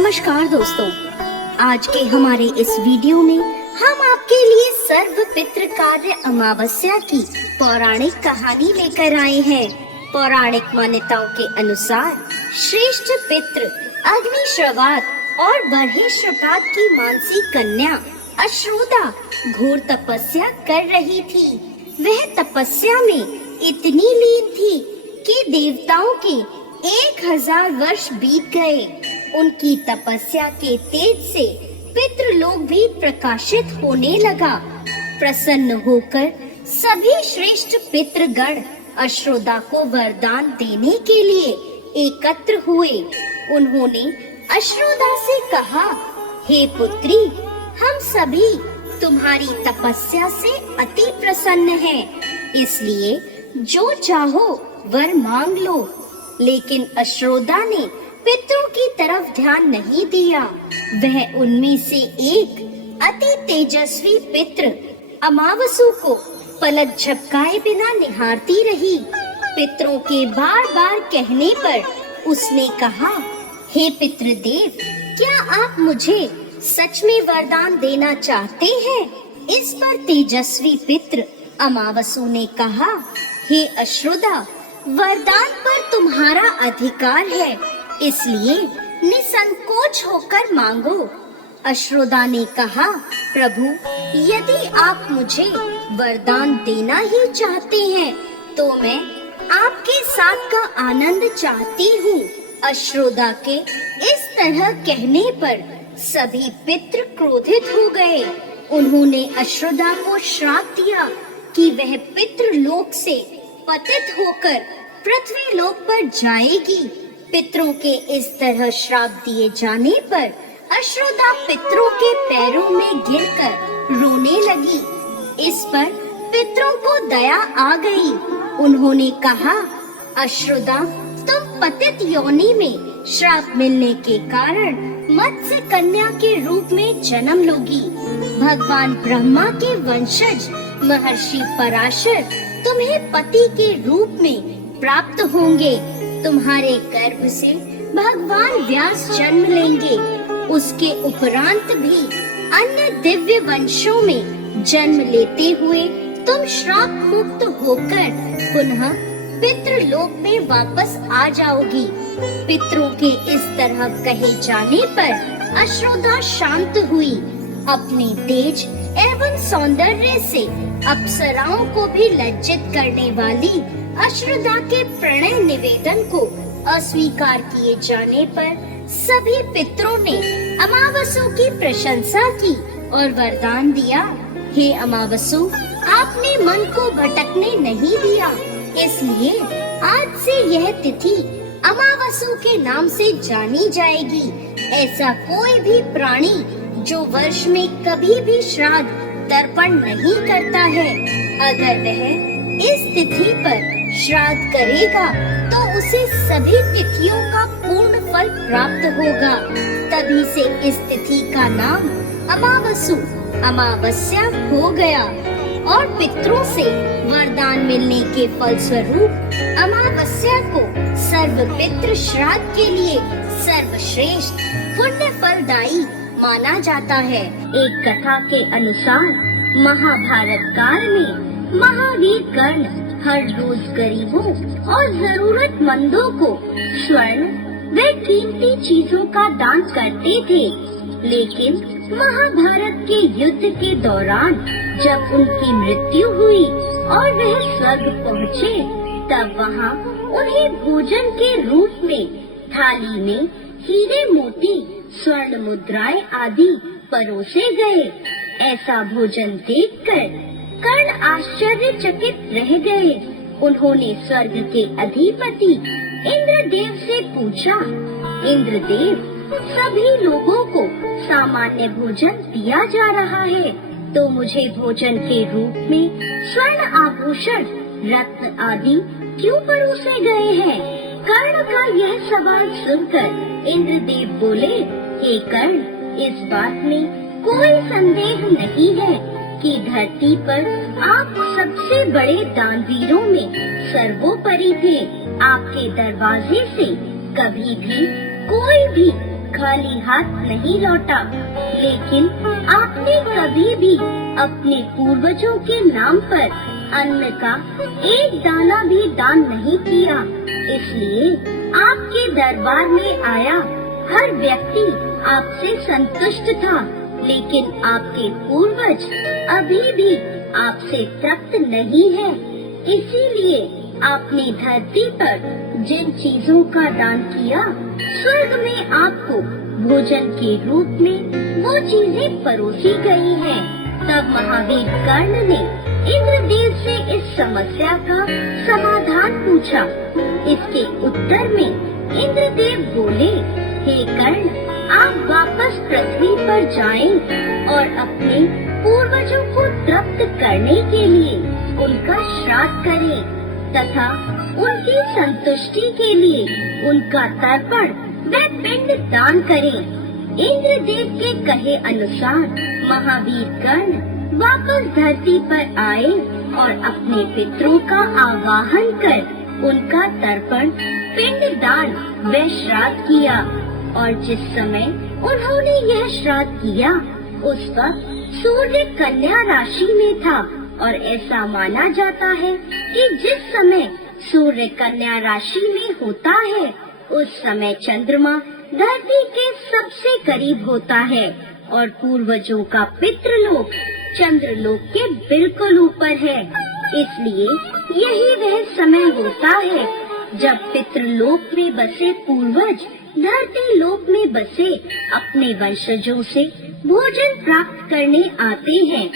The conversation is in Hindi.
नमस्कार दोस्तों, आज के हमारे इस वीडियो में हम आपके लिए सर्व पितृ कार्य अमावस्या की पौराणिक कहानी लेकर आए हैं। पौराणिक मान्यताओं के अनुसार श्रेष्ठ पितृ अग्निश्रवात और बर्हिश्रपात की मानसी कन्या अश्रुदा घोर तपस्या कर रही थी। वह तपस्या में इतनी लीन थी कि देवताओं के 1000 वर्ष बीत गए। उनकी तपस्या के तेज से पितृलोक भी प्रकाशित होने लगा। प्रसन्न होकर सभी श्रेष्ठ पितृगण अश्रुदा को वरदान देने के लिए एकत्र हुए। उन्होंने अश्रुदा से कहा, हे पुत्री, हम सभी तुम्हारी तपस्या से अति प्रसन्न हैं, इसलिए जो चाहो वर मांग लो। लेकिन अश्रुदा ने पितरों की तरफ ध्यान नहीं दिया। वह उनमें से एक अति तेजस्वी पितृ अमावसु को पलक झपकाए बिना निहारती रही। पितरों के बार बार कहने पर उसने कहा, हे पितृदेव, क्या आप मुझे सच में वरदान देना चाहते हैं? इस पर तेजस्वी पितृ अमावसु ने कहा, हे अश्रुदा, वरदान पर तुम्हारा अधिकार है, इसलिए निसंकोच होकर मांगो। अश्रुदा ने कहा, प्रभु, यदि आप मुझे वरदान देना ही चाहते हैं तो मैं आपके साथ का आनंद चाहती हूँ। अश्रुदा के इस तरह कहने पर सभी पितृ क्रोधित हो गए। उन्होंने अश्रुदा को श्राप दिया कि वह पितृलोक से पतित होकर पृथ्वी लोक पर जाएगी। पितरों के इस तरह श्राप दिए जाने पर अश्रुदा पितरों के पैरों में गिरकर रोने लगी। इस पर पितरों को दया आ गई। उन्होंने कहा, अश्रुदा, तुम पतित योनि में श्राप मिलने के कारण मत्स्य कन्या के रूप में जन्म लोगी। भगवान ब्रह्मा के वंशज महर्षि पराशर तुम्हें पति के रूप में प्राप्त होंगे। तुम्हारे गर्भ से भगवान व्यास जन्म लेंगे। उसके उपरांत भी अन्य दिव्य वंशों में जन्म लेते हुए तुम श्राप मुक्त होकर पुनः पितृलोक में वापस आ जाओगी। पितरों के इस तरह कहे जाने पर अश्रुदा शांत हुई। अपने तेज एवं सौंदर्य से अप्सराओं को भी लज्जित करने वाली अश्रुदा के प्रणय निवेदन को अस्वीकार किए जाने पर सभी पितरों ने अमावसु की प्रशंसा की और वरदान दिया, हे अमावसु, आपने मन को भटकने नहीं दिया, इसलिए आज से यह तिथि अमावसु के नाम से जानी जाएगी। ऐसा कोई भी प्राणी जो वर्ष में कभी भी श्राद्ध तर्पण नहीं करता है, अगर वह इस तिथि पर श्राद्ध करेगा तो उसे सभी तिथियों का पूर्ण फल प्राप्त होगा। तभी से इस तिथि का नाम अमावसु अमावस्या हो गया और पितरों से वरदान मिलने के फलस्वरूप अमावस्या को सर्व पितृ श्राद्ध के लिए सर्वश्रेष्ठ पुण्य फलदायी माना जाता है। एक कथा के अनुसार महाभारत काल में महावीर कर्ण हर रोज गरीबों और जरूरतमंदों को स्वर्ण व कीमती चीजों का दान करते थे। लेकिन महाभारत के युद्ध के दौरान जब उनकी मृत्यु हुई और वह स्वर्ग पहुँचे, तब वहाँ उन्हें भोजन के रूप में थाली में हीरे मोती स्वर्ण मुद्राएं आदि परोसे गए। ऐसा भोजन देखकर कर्ण आश्चर्यचकित रह गए। उन्होंने स्वर्ग के अधिपति इंद्रदेव से पूछा, इंद्रदेव, सभी लोगों को सामान्य भोजन दिया जा रहा है, तो मुझे भोजन के रूप में स्वर्ण आभूषण रत्न आदि क्यों परोसे गए हैं? कर्ण का यह सवाल सुनकर इंद्रदेव बोले, हे कर्ण, इस बात में कोई संदेह नहीं है कि धरती पर आप सबसे बड़े दानवीरों में सर्वोपरि थे। आपके दरवाजे से कभी भी कोई भी खाली हाथ नहीं लौटा, लेकिन आपने कभी भी अपने पूर्वजों के नाम पर अन्न का एक दाना भी दान नहीं किया। इसलिए आपके दरबार में आया हर व्यक्ति आपसे संतुष्ट था, लेकिन आपके पूर्वज अभी भी आपसे तृप्त नहीं है। इसीलिए आपने धरती पर जिन चीजों का दान किया, स्वर्ग में आपको भोजन के रूप में वो चीजें परोसी गई हैं। तब महावीर कर्ण ने इंद्रदेव से इस समस्या का समाधान पूछा। इसके उत्तर में इंद्रदेव बोले, हे कर्ण, आप वापस पृथ्वी पर जाएं और अपने पूर्वजों को तृप्त करने के लिए उनका श्राद्ध करें तथा उनकी संतुष्टि के लिए उनका तर्पण व पिंड दान करें। इंद्रदेव के कहे अनुसार महावीर कर्ण वापस धरती पर आए और अपने पितरों का आवाहन कर उनका तर्पण, पिंड दान व श्राद्ध किया। और जिस समय उन्होंने यह श्राद्ध किया, उस वक्त सूर्य कन्या राशि में था और ऐसा माना जाता है कि जिस समय सूर्य कन्या राशि में होता है, उस समय चंद्रमा धरती के सबसे करीब होता है और पूर्वजों का पितृलोक चंद्रलोक के बिल्कुल ऊपर है। इसलिए यही वह समय होता है जब पितृलोक में बसे पूर्वज धरती लोक में बसे अपने वंशजों से भोजन प्राप्त करने आते हैं।